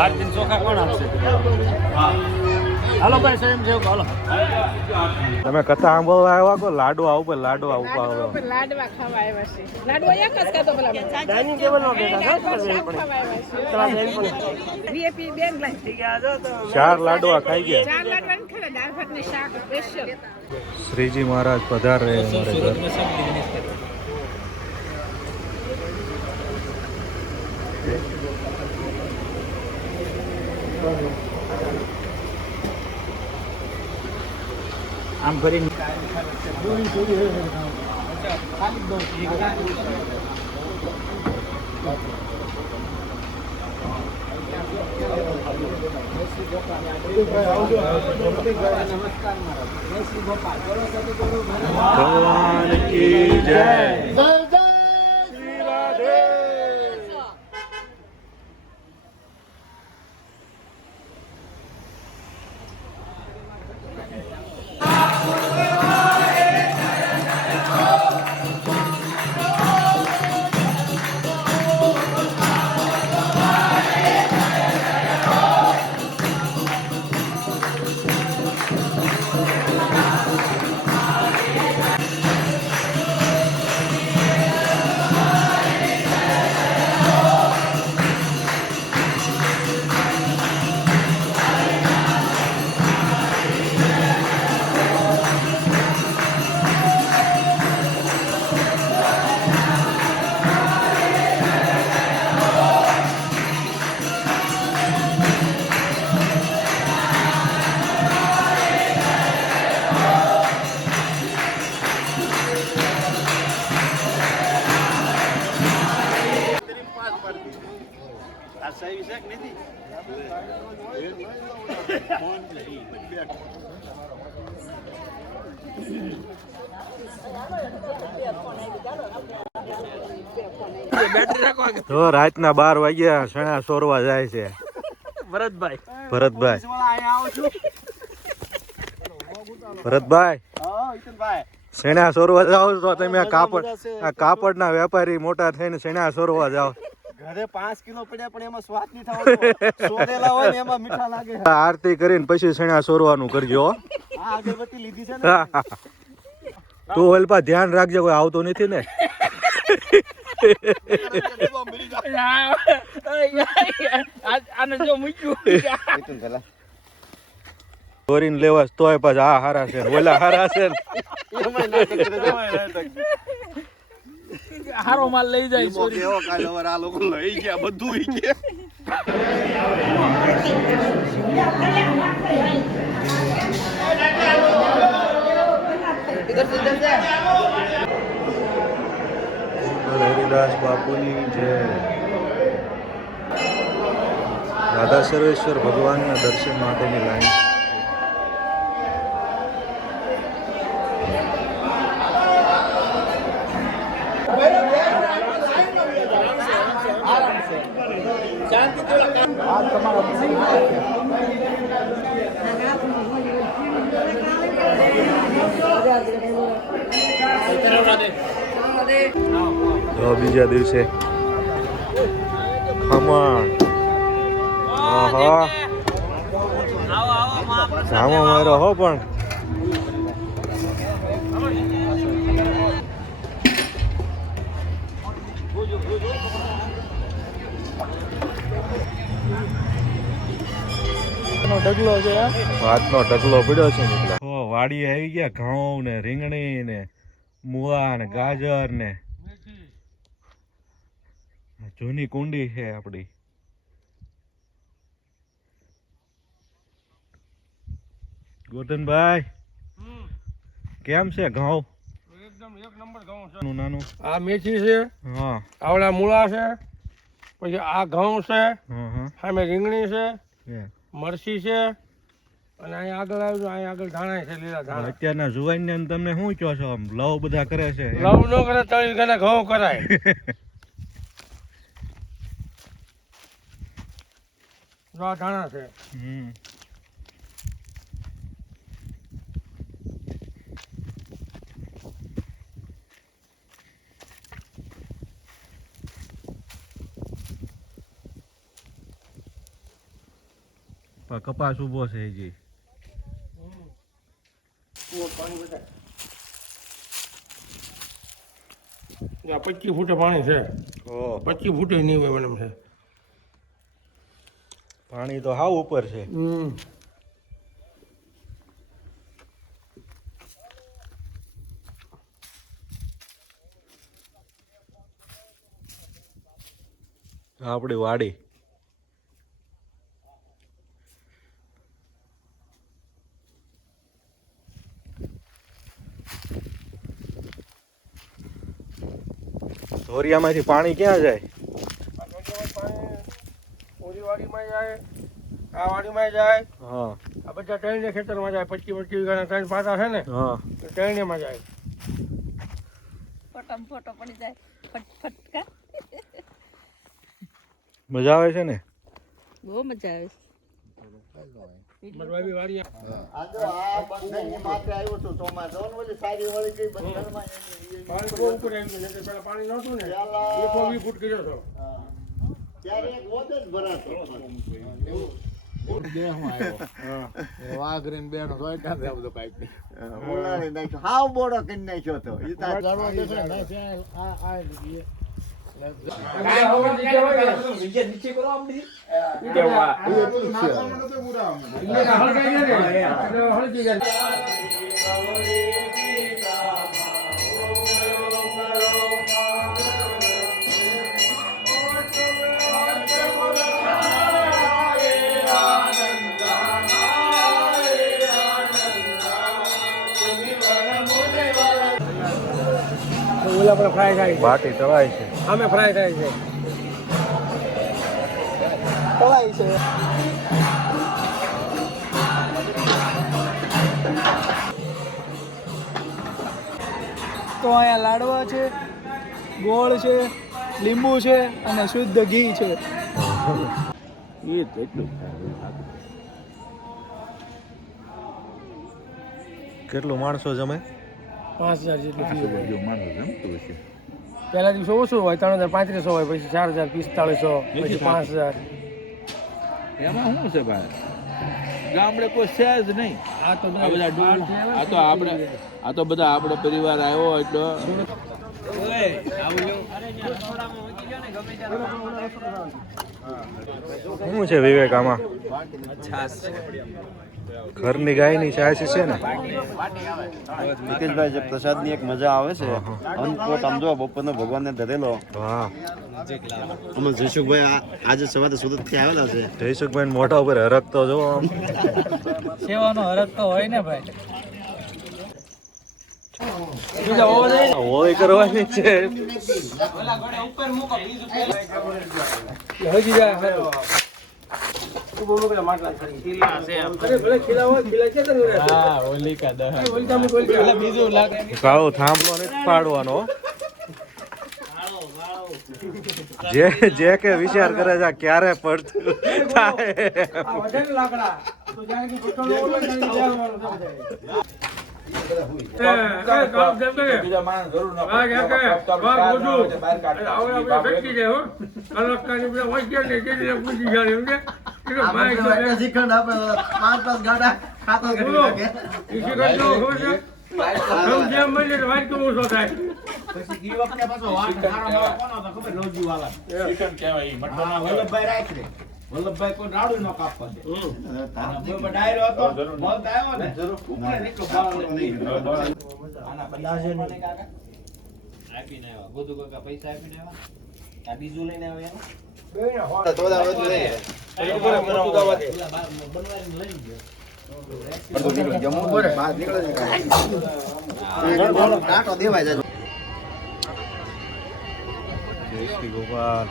આઠ દિન ચોખા કોણ આપશે? હાલો ભાઈ સ્વયં સેવક હાલો. તમે કથા સાંભળવા આવ્યા કો લાડવા ઉપર લાડવા ઉપર લાડવા ખાવા આવ્યા છે. લાડવા એક જ ખાતો પેલા ડાઇનિંગ ટેબલ માં બેઠા વીઆઈપી બેન લાઈ થઈ ગયા જો તો 4 લાડવા ખાઈ ગયા. 4 લાડવા ને ખાલા દાળ ભાત ને શાક સ્પેશિયલ. શ્રીજી મહારાજ પધારે અમારે ઘર. આમ કરીને ભગવાન કી જય. શ્રી રાધે. તો રાતના 12 વાગ્યા સણા સોરવા જાય છે ભરતભાઈ સણા સોરવા જાઓ તો તમે કાપડના વેપારી મોટા થઈને સણા સોરવા જાઓ. ઘરે 5 કિલો પડ્યા પણ એમાં સ્વાદ નહીં થવાનો. સોરેલા હોય ને એમાં મીઠા લાગે. આરતી કરીને પછી સણા સોરવાનું કરજો. આ અગરબત્તી લીધી છે ને. તું ઓલપા ધ્યાન રાખજે, કોઈ આવતો નથી ને. ચોરીને લેવા તોય પાછા આ હારા છે ઓલા હારા છે. હારો માલ લઈ જાય ચોરી. આ લોકો લઈ ગયા બધું લઈ ગયા. હરિદાસ બાપુની જય. રાધા સર્વેશ્વર ભગવાનના દર્શન માટેની લાઈન. તો બીજા દિવસે ખમણ ધામો મારો હો પણ ઢગલો છે. ભાતનો ઢગલો પડ્યો છે ને. વાડી આવી ગયા ઘઉં ને રીંગણી ને મૂળા ને ગાજર ને જૂની કુંડી છે આપડી. ગોરધનભાઈ કેમ છે ઘઉં? એકદમ એક નંબર ઘઉં છે. નાનું આ મેથી છે, હા આવડા મૂળા છે, પછી આ ઘઉં છે, હા સામે રીંગણી છે, હા. મરચી છે, અને અહીંયા આગળ આવ્યું અહીંયા આગળ ધાણા છે, લીલા ધાણા. અત્યારના જુવાન ને તમને શું કહો છો? આમ લવ બધા કરે છે. લવ ન કરે તળી કરે ઘઉં કરાય. જો આ ધાણા છે. કપાસ ઉભો છે હજી. પાણી બતાય. 25 ફૂટે પાણી છે. 25 ફૂટે નહીં હોય એમ છે. પાણી તો હાવ ઉપર છે. આપણી વાડી. ધોરિયામાંથી પાણી ક્યાં જાય? ઓલી વાડીમાં જાય, આ વાડીમાં જાય, હા આ બધા ત્રણે ખેતરમાં જાય. 25 વીઘાના 3 પાટા છે ને, હા. તો ત્રણેયમાં જાય. ફોટો પડી જાય ફટકા. મજા આવે છે ને? બહુ મજા આવે. મરવાડી વાડી આ જો આ બંધાઈની માથે આવ્યો છું ચોમાસું. ઓલી સારી વાળી ગઈ બંધરમાં પાણી બહુ ઉપર આવી ગયું. નહીં તો પેલા પાણી નહોતું ને, 120 ફૂટ કર્યો હતો. ત્યારે એક વોટ જ ભરાતો. બોલાવી નાખ્યો. હાવ બોડો કરી નાખ્યો તો. ઈ તાર ઓલા પર ફ્રાય થાય છે. બાટી તળાય છે. આમે ફ્રાય થાય છે. તળાઈ છે. તો અહીંયા લાડવા છે, ગોળ છે, લીંબુ છે અને શુદ્ધ ઘી છે. કેટલું માણસો જમે? 5000 જેટલું પહેલા દિવસો ઓછું હોય, 3500 હોય, પછી 4000, 4500, પછી 5000. એમાં શું છે ભાઈ, ગામડે કોઈ છે જ નહીં. આ તો બધા આપણો પરિવાર આવ્યો એટલો. શું છે વિવેક આમાં? ઘરની ગાયની છાશ છે ને? નિકેશભાઈ, જે પ્રસાદની એક મજા આવે છે, અન્નકોટ આમ જો બપોરનો ભગવાનને ધરેલો. હા. અમે જયસુખભાઈ આજે સવારે સુરતથી આવેલા છે. જયસુખભાઈ મોઢા ઉપર હરક તો જો આમ. સેવાનો હરક તો હોય ને ભાઈ. હોળી કરવાની છે. હજી જાય તું બોલો પેલા માટલા ખીલા છે. અરે ભલે ખીલા હોય, ખીલા છે તને. હા, ઓલિકા દહ. ઓલિકા મુ ઓલિકા બીજું લાગે. કાળો થાંભલો ને પાડવાનો. જે કે વિચાર કરે છે ક્યારે પડતું થાય. આ વધારે લાકડા તો જાણે કે પેટ્રોલ ઓલો ને જાવાનું બીજા માણસ જરૂર ન શ્રીખંડ આપે 5 ગાડા ખાતો કરી નાખે. વલ્લભભાઈ કોઈ રાડું ન કાપવા દે. ડાયરો હતો, મત આવ્યો ને આપીને આવ્યા. ગોદુ કાકા પૈસા આપીને આવ્યા. આ બીજું લઈને આવ્યા. કાંટો દેવાય જાય. જય શ્રી ગોપાલ.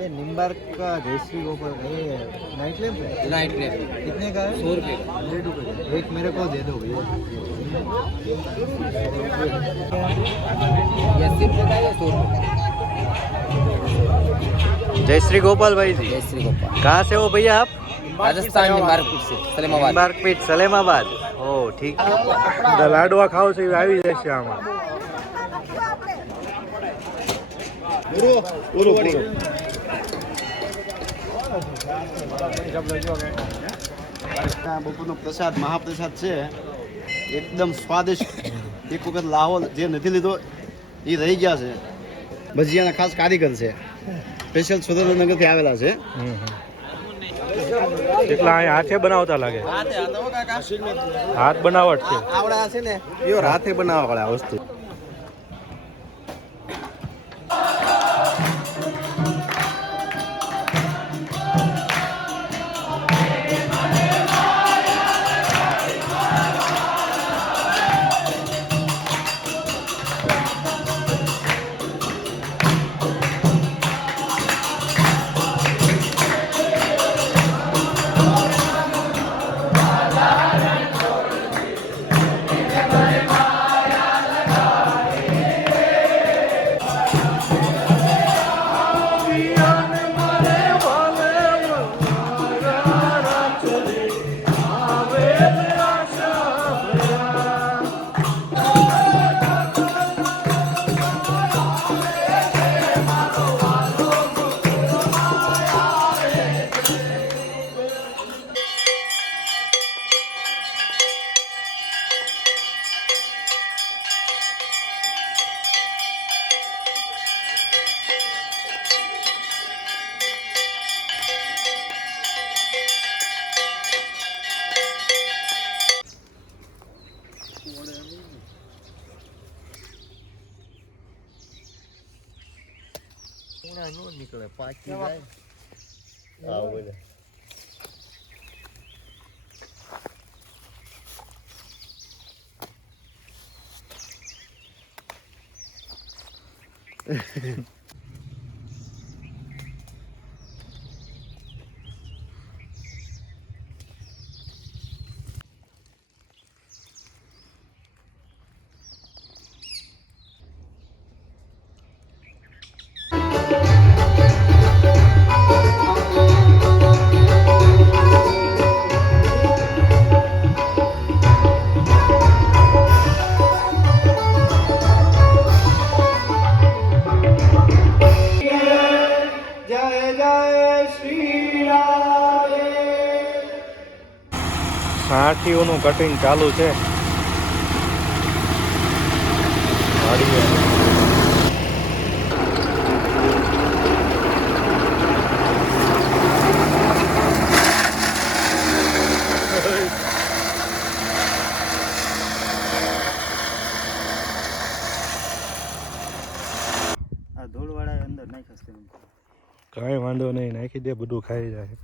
ये निम्बार्क का जयश्री गोपाल ये नाइट लैंप है? नाइट लैंप कितने का है? 100 रुपये का। 100 रुपये का। एक मेरे को दे दो भैया। 80 रुपये का या 100 रुपये का? जय श्री गोपाल भाई जी। जय श्री गोपाल। कहाँ से हो भैया आप? राजस्थान में मार्केट से सलेमाबाद मार्केट सलेमाबाद ओ ठीक બધા લાડવા ખાવ છે એ આવી જશે આમાં. બપોરનો પ્રસાદ મહાપ્રસાદ છે એકદમ સ્વાદિષ્ટ. એક વખત લાવો જે નથી લીધો એ રહી ગયા છે. ભજીયાના ખાસ કારીગર છે, સ્પેશિયલ સુરેન્દ્રનગરથી આવેલા છે. એટલા અહીંયા હાથે બનાવતા લાગે. હાથ બનાવટ છે. આવડા છે ને પ્યોર હાથે બનાવવા વાળા વસ્તુ. નીકળે પાકી જાય. હા બોલે સાઠીઓનું કટિંગ ચાલુ છે. આ ધૂળવાળા અંદર નાખ્યા છે. કાંઈ વાંધો નહીં, નાખી દે, બધું ખાઈ જાય.